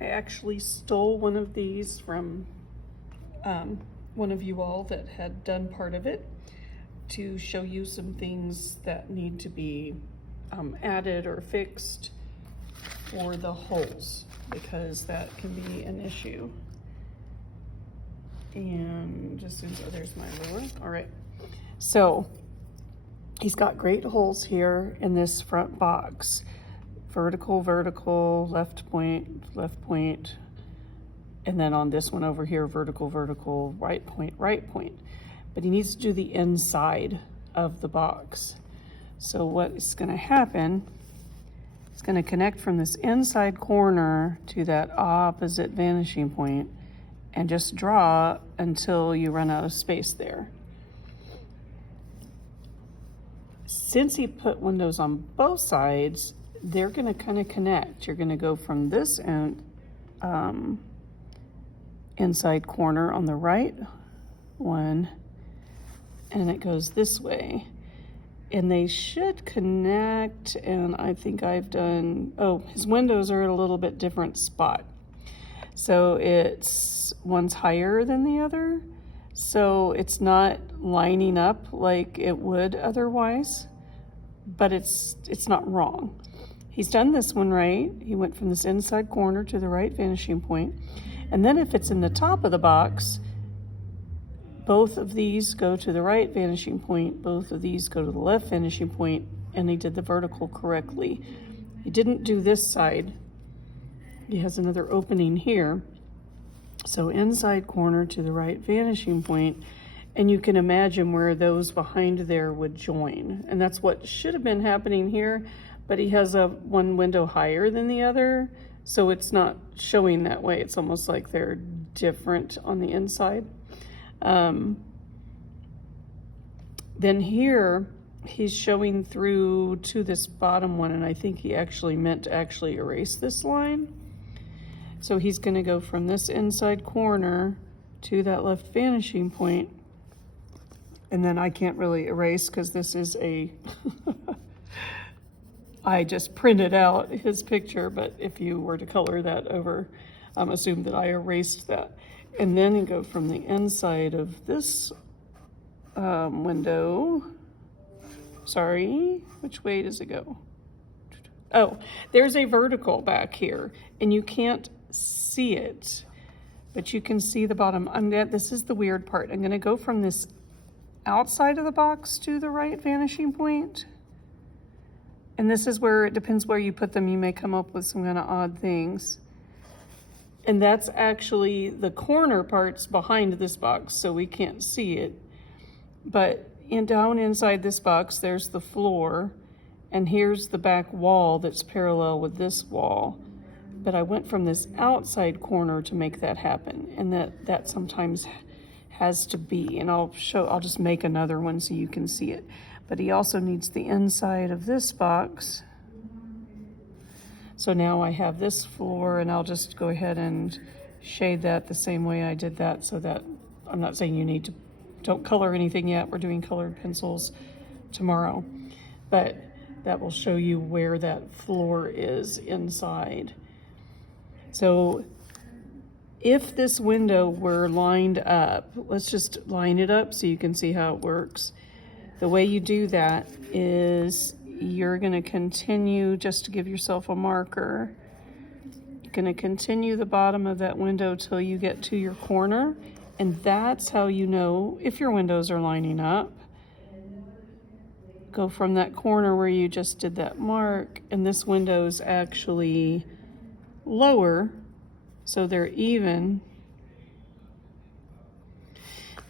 I actually stole one of these from one of you all that had done part of it to show you some things that need to be added or fixed for the holes, because that can be an issue. And just as there's my ruler. All right, so he's got great holes here in this front box. Vertical, vertical, left point, and then on this one over here, vertical, vertical, right point, right point. But he needs to do the inside of the box. So what is gonna happen, it's gonna connect from this inside corner to that opposite vanishing point and just draw until you run out of space there. Since he put windows on both sides, they're gonna kind of connect. You're gonna go from this end, inside corner on the right one, and it goes this way. And they should connect, and I think I've done, oh, his windows are at a little bit different spot. So one's higher than the other, so it's not lining up like it would otherwise, but it's not wrong. He's done this one right. He went from this inside corner to the right vanishing point. And then if it's in the top of the box, both of these go to the right vanishing point, both of these go to the left vanishing point, and he did the vertical correctly. He didn't do this side. He has another opening here. So inside corner to the right vanishing point, and you can imagine where those behind there would join. And that's what should have been happening here, but he has one window higher than the other, so it's not showing that way. It's almost like they're different on the inside. Then here, he's showing through to this bottom one, and I think he actually meant to actually erase this line. So he's gonna go from this inside corner to that left vanishing point, and then I can't really erase because this is a, I just printed out his picture, but if you were to color that over, assume that I erased that. And then you go from the inside of this window. Sorry, which way does it go? Oh, there's a vertical back here, and you can't see it, but you can see the bottom. This is the weird part. I'm gonna go from this outside of the box to the right vanishing point. And this is where it depends where you put them. You may come up with some kind of odd things. And that's actually the corner parts behind this box, so we can't see it. But down inside this box, there's the floor, and here's the back wall that's parallel with this wall. But I went from this outside corner to make that happen, and that sometimes has to be, and I'll just make another one so you can see it. But he also needs the inside of this box. So now I have this floor, and I'll just go ahead and shade that the same way I did that, so that I'm not saying you need to, don't color anything yet. We're doing colored pencils tomorrow, but that will show you where that floor is inside. So if this window were lined up, let's just line it up so you can see how it works. The way you do that is you're gonna continue, just to give yourself a marker, you're gonna continue the bottom of that window till you get to your corner, and that's how you know if your windows are lining up. Go from that corner where you just did that mark, and this window is actually lower, so they're even.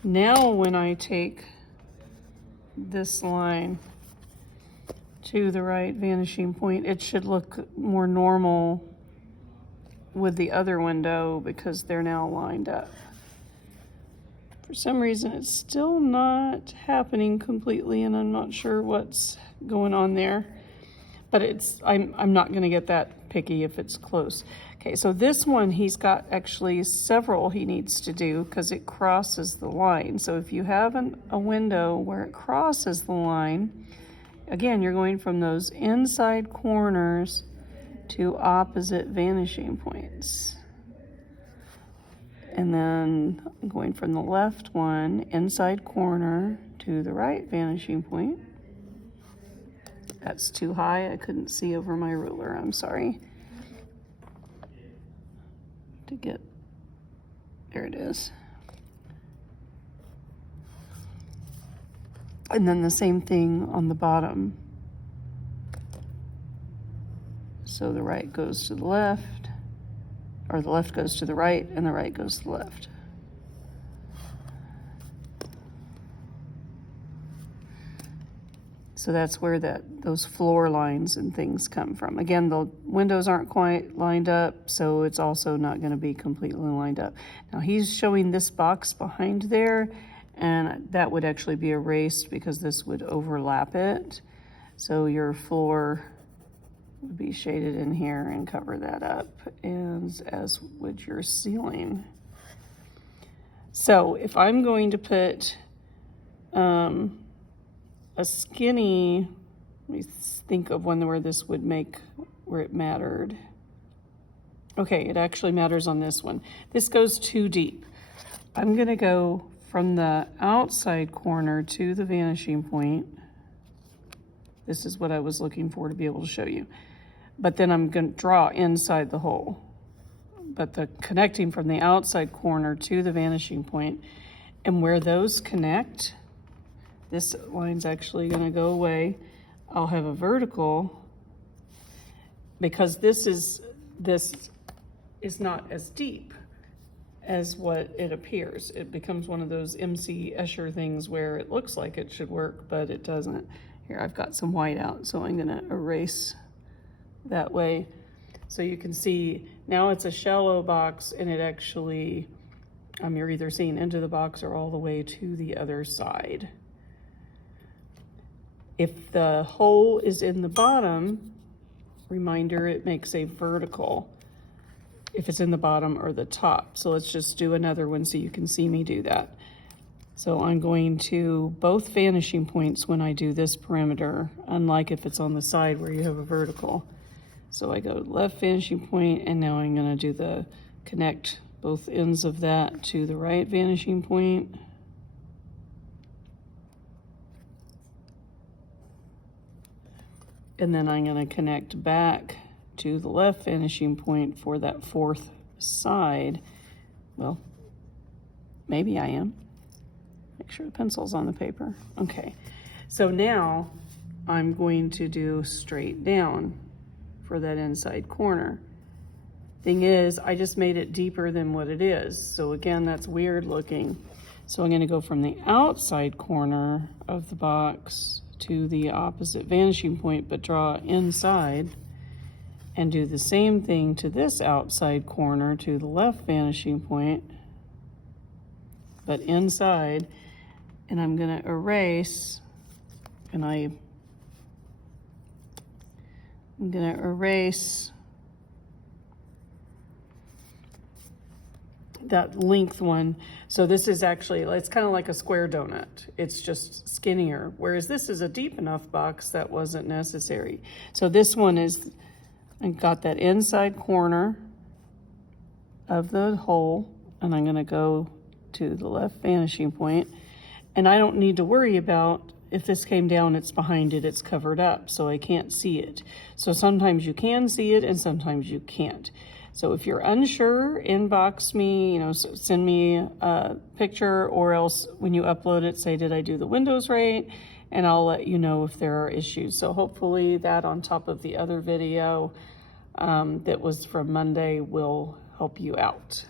Now when I take this line to the right vanishing point, it should look more normal with the other window because they're now lined up. For some reason, it's still not happening completely, and I'm not sure what's going on there, but I'm not gonna get that picky if it's close. Okay, so this one, he's got actually several he needs to do because it crosses the line. So if you have a window where it crosses the line, again, you're going from those inside corners to opposite vanishing points. And then I'm going from the left one, inside corner, to the right vanishing point. That's too high, I couldn't see over my ruler, I'm sorry. To get, there it is. And then the same thing on the bottom. So the right goes to the left, or the left goes to the right, and the right goes to the left. So that's where those floor lines and things come from. Again, the windows aren't quite lined up, so it's also not going to be completely lined up. Now he's showing this box behind there, and that would actually be erased because this would overlap it. So your floor would be shaded in here and cover that up, and as would your ceiling. So if I'm going to put a skinny, let me think of one where this would make, where it mattered. Okay, it actually matters on this one. This goes too deep. I'm gonna go from the outside corner to the vanishing point. This is what I was looking for to be able to show you. But then I'm gonna draw inside the hole. But the connecting from the outside corner to the vanishing point, and where those connect, this line's actually gonna go away. I'll have a vertical, because this is not as deep as what it appears. It becomes one of those MC Escher things where it looks like it should work, but it doesn't. Here, I've got some white out, so I'm gonna erase that way. So you can see now it's a shallow box, and it actually, you're either seeing into the box or all the way to the other side. If the hole is in the bottom, reminder, it makes a vertical if it's in the bottom or the top. So let's just do another one so you can see me do that. So I'm going to both vanishing points when I do this perimeter, unlike if it's on the side where you have a vertical. So I go left vanishing point, and now I'm gonna do the connect both ends of that to the right vanishing point. And then I'm gonna connect back to the left vanishing point for that fourth side. Well, maybe I am. Make sure the pencil's on the paper. Okay, so now I'm going to do straight down for that inside corner. Thing is, I just made it deeper than what it is. So again, that's weird looking. So I'm gonna go from the outside corner of the box to the opposite vanishing point, but draw inside, and do the same thing to this outside corner to the left vanishing point, but inside. And I'm gonna erase, and I'm gonna erase that length one. So this is actually, it's kind of like a square donut. It's just skinnier, whereas this is a deep enough box that wasn't necessary. So this one is, I got that inside corner of the hole, and I'm gonna go to the left vanishing point, and I don't need to worry about if this came down, it's behind it, it's covered up, so I can't see it. So sometimes you can see it and sometimes you can't. So if you're unsure, inbox me, send me a picture, or else when you upload it, say, did I do the windows right? And I'll let you know if there are issues. So hopefully that, on top of the other video that was from Monday, will help you out.